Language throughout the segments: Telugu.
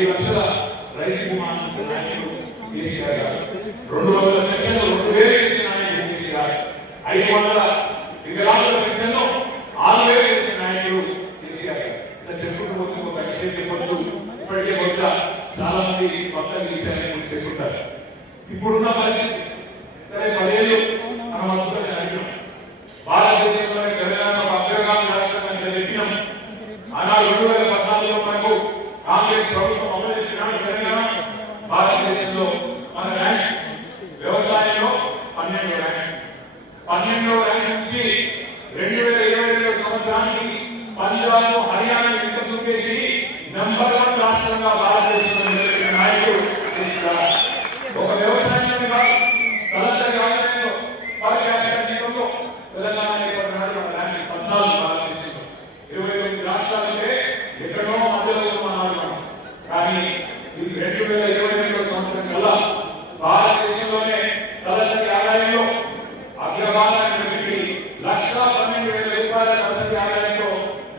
5 లక్షల రైతు బీమా నాయకుడు కేసీఆర్ గారు, 200 పెన్షన్లు 2000 ఇచ్చిన నాయకుడు కేసీఆర్, 500 వికలాంగుల పెన్షన్లు 6000 ఇచ్చిన నాయకుడు కేసీఆర్ గారు. ఇలా చెప్పుకుంటూ పోతే ఒక విషయం చెప్పొచ్చు. ఇప్పటికే బహుశా చాలా మంది పక్కన విషయాన్ని చెప్పుకుంటారు. ఇప్పుడున్న పరిస్థితి సరే 10 ఏళ్ళు మనం అనుకునే అడిగినాం. భారతదేశంలోని తెలంగాణ అగ్రగామి రాష్ట్రంగా నిలబెట్టినాం. ఆనాడు 2014లో మనకు కాంగ్రెస్ ప్రభుత్వం అమలు చేసిన తెలంగాణ భారతదేశంలో మన ర్యాంక్ వ్యవసాయంలో 12వ ర్యాంక్. 12వ ర్యాంక్ నుంచి 2022 సంవత్సరానికి పంజాబ్ హర్యానా ఇంకా దూకేసి నంబర్ 1 రాష్ట్రంగా భారతదేశంలో నిలబెట్టిన నాయకుడు ఒక వ్యవసాయం తలసరి ఆదాయంలో పరికాశంలో తెలంగాణ ఏర్పడినాడు. మన ర్యాంక్ 14 భారతదేశంలో. 29 రాష్ట్రాలకే ఎక్కడో మధ్యలో ఉన్నాం. కానీ ఇది 2022 సంవత్సరం కల్లా భారతదేశంలోనే తలసరి ఆదాయంలో అగ్రభాగాన్ని పెట్టి 1,12,000 రూపాయల తలసరి ఆదాయంలో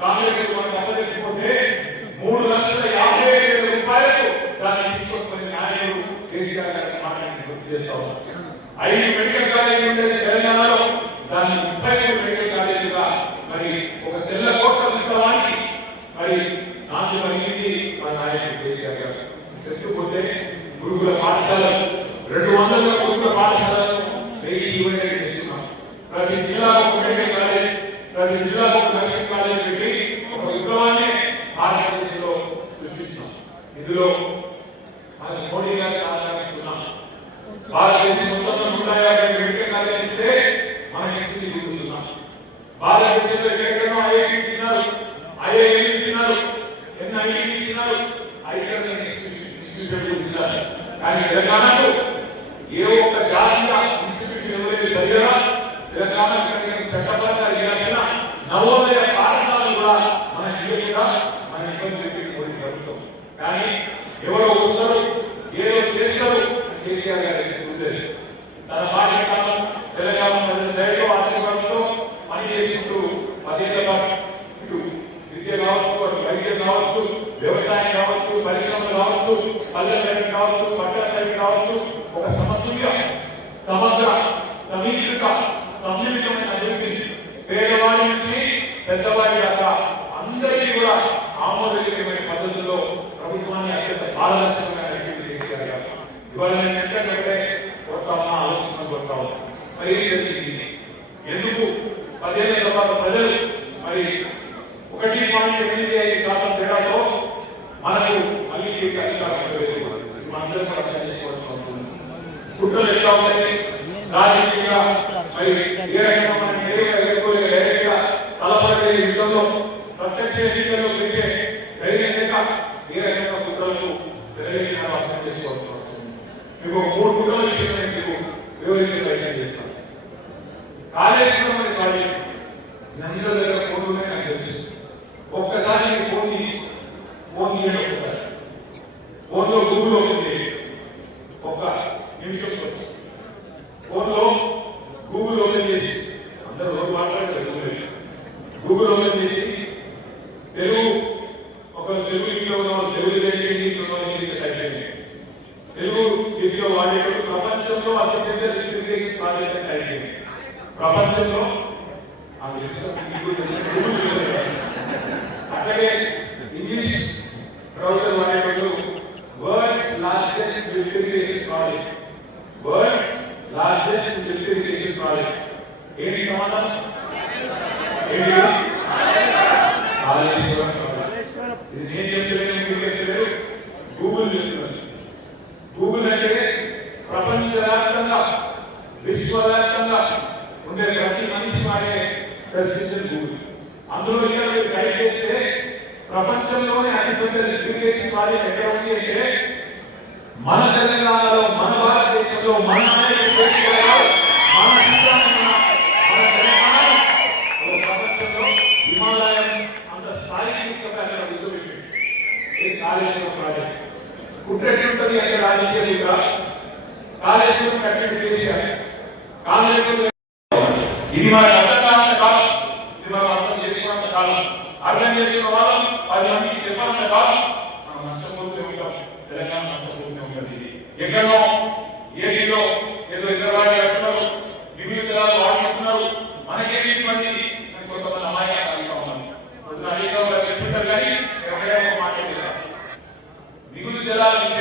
కాంగ్రెస్ మనకు అప్పచెప్పిపోతే 3,50,000 రూపాయలకు దాన్ని తీసుకొచ్చుకునే నాయకుడు కేసీఆర్ గారి మాటని గుర్తు చేస్తా ఉన్నారు. 5 మెడికల్ కాలేజీలు ఉండేది తెలంగాణలో, దాన్ని 33 మెడికల్ కాలేజీలుగా మరి ఒక తెల్ల కోట్ల విప్లవానికి మరి నాంది పలికింది మన నాయకుడు కేసీఆర్ గారు. చెప్పుకుంటే గురుకుల పాఠశాలలు 200 గురుకుల పాఠశాలను 1025 చేస్తున్నాం. ప్రతి జిల్లాకు ఒక మెడికల్ కాలేజ్, ప్రతి జిల్లాకు ఒక నర్సింగ్ కాలేజ్ పెట్టి ఒక విప్లవాన్ని భారతదేశంలో సృష్టిస్తున్నాం. ఇందులో మన మోడీ గారి సహకారం భారతదేశం మొత్తంలో 150 మెడికల్ కాలేజ్ ఇస్తే మనం ఇచ్చి చూస్తున్నాం. భారతదేశంలో ఎక్కడెక్కడో ఐఐటి ఇచ్చినారు, ఐఐఎం ఇచ్చినారు, ఎన్ఐటి ఇచ్చినారు, ఐసర్ ఇన్స్టిట్యూట్ ఇచ్చినారు. కానీ తెలంగాణకు ఏ ఒక్క జాతీయ ఇన్స్టిట్యూషన్ ఎవరైతే జరిగినా తెలంగాణ చట్టపరంగా చేయాల్సిన నవోదయ పాఠశాలలు కూడా మన యువత మన ఇబ్బంది పెట్టి ప్రభుత్వం. కానీ ఎవరో వస్తారు ఏదో చేస్తారు కేసీఆర్ గారికి చూసేది. తన బాధ్యతను తెలంగాణ ప్రజల దయతో ఆశీర్వాదంతో పనిచేస్తూ 10 ఏళ్ల పాటు ఇటు విద్య కావచ్చు, అటు వైద్యం కావచ్చు, వ్యవసాయం కావచ్చు, పరిశ్రమలు కావచ్చు, పల్లె రైతు కావచ్చు, పట్టణ రైతు కావచ్చు, ఒక సమతుల్య సమగ్ర సమీకృత సమ్మిళితమైన అభివృద్ధి పేదవాడి నుంచి పెద్దవాడి దాకా అందరికీ కూడా ఆమోదయోగ్యమైన పద్ధతుల్లో ప్రభుత్వాన్ని అత్యంత పారదర్శకమైన అభివృద్ధి కేసీఆర్ గారు. ఇవాళ నేను ఎంతకంటే కొడతా ఉన్నా ఆలోచన కొడతా ఉన్నా. మరి ఏం జరిగింది? ఎందుకు 10 ఏళ్ల తర్వాత ప్రజలు మరి 1.85% తేడాతో మనకు మళ్ళీ అధికారం మనందరం కూడా అర్థం చేసుకోవాల్సిన అవసరం ఉంది. కుట్రలు ఎట్లా ఉంటాయి రాజకీయంగా మరి ఏ రకంగా మనం నేరుగా ఎదుర్కోలే డైరెక్ట్గా తలపడే యుద్ధంలో ప్రత్యక్ష ఎన్నికల్లో గెలిచే ధైర్యం లేక ఏ రకంగా కుట్రలకు తెలియజేయాలో అర్థం చేసుకోవాల్సిన అవసరం ఉంది. మీకు 3 కుట్రల విషయం నేను మీకు వివరించే ప్రయత్నం చేస్తాను. కాళేశ్వరం అనే ప్రాజెక్ట్ అందరి దగ్గర ఫోన్లు నాకు తెలుసు. ఒక్కసారి మీకు ఫోన్ తీసి ఫోన్ తీయండి. ఒక్కసారి ఫోన్లో గూగుల్ ఓపెన్ చేయండి. ఒక్క నిమిషం ఫోన్లో గూగుల్ ఓపెన్ చేసి అందరూ రోజు మాట్లాడతారు. గూగుల్ ఓపెన్ చేసి తెలుగు ఒక తెలుగు లిపిలో ఉన్న తెలుగు ఇంగ్లీష్ టైప్ చేయండి. తెలుగు లిపిలో వాడేటప్పుడు ప్రపంచంలో అత్యంత రిఫ్రిజిరేషన్ ప్రాజెక్ట్ టైప్ చేయండి. ప్రపంచంలో అట్లాగే ఇంగ్లీష్ బ్రౌజర్ వాడేటప్పుడు world's largest refrigeration project, world's largest refrigeration project. ఏంటి సమాధానం? ఏంటి? కాళేశ్వరం ప్రాజెక్ట్. ఇది నేను చెప్తలేను, మీరు చెప్తలేరు, గూగుల్ చెప్తున్నారు. గూగుల్ అంటే ప్రపంచవ్యాప్తంగా విశ్వవ్యాప్తంగా ఉండే ప్రతి మనిషి వాడే సెర్చ్ ఇంజిన్ గూగుల్. అందులో మీరు టైప్ చేస్తే ప్రపంచంలోనే అతిపెద్ద రిఫ్రిజిరేషన్ ప్రాజెక్ట్ ఎక్కడ ఉంది అంటే మన తెలంగాణలో, మన భారతదేశంలో, మన ప్రపంచంలో హిమాలయం అంత స్థాయికి తీసుకెళ్ళాలి కూర్చోబెట్టి కాళేశ్వరం ప్రాజెక్ట్. కుట్రెట్టి ఉంటుంది అంటే రాజకీయ కాళేశ్వరం కట్టడి చేశారు. కాళేశ్వరం ఇది మనకు అర్థం కావాలంటే కాలం, ఇది మనం అర్థం చేసుకున్నంత కాలం, అర్థం చేసుకున్న వాళ్ళం 10 మందికి చెప్పాలంటే కాలం మనం నష్టపోతూ ఉంటాం. ఎక్కడో ఏదో ఏదో ఇతరులు కట్టున్నారు, మిగులు జలాలు వాడుకుంటున్నారు, మనకేమి ఇబ్బంది అని కొంతమంది అమాయకులు అంటూ ఉన్నారు. హరీష్ రావు గారు చెప్తుంటారు కానీ ఎక్కడే ఒక మాట మిగులు జలాల విషయం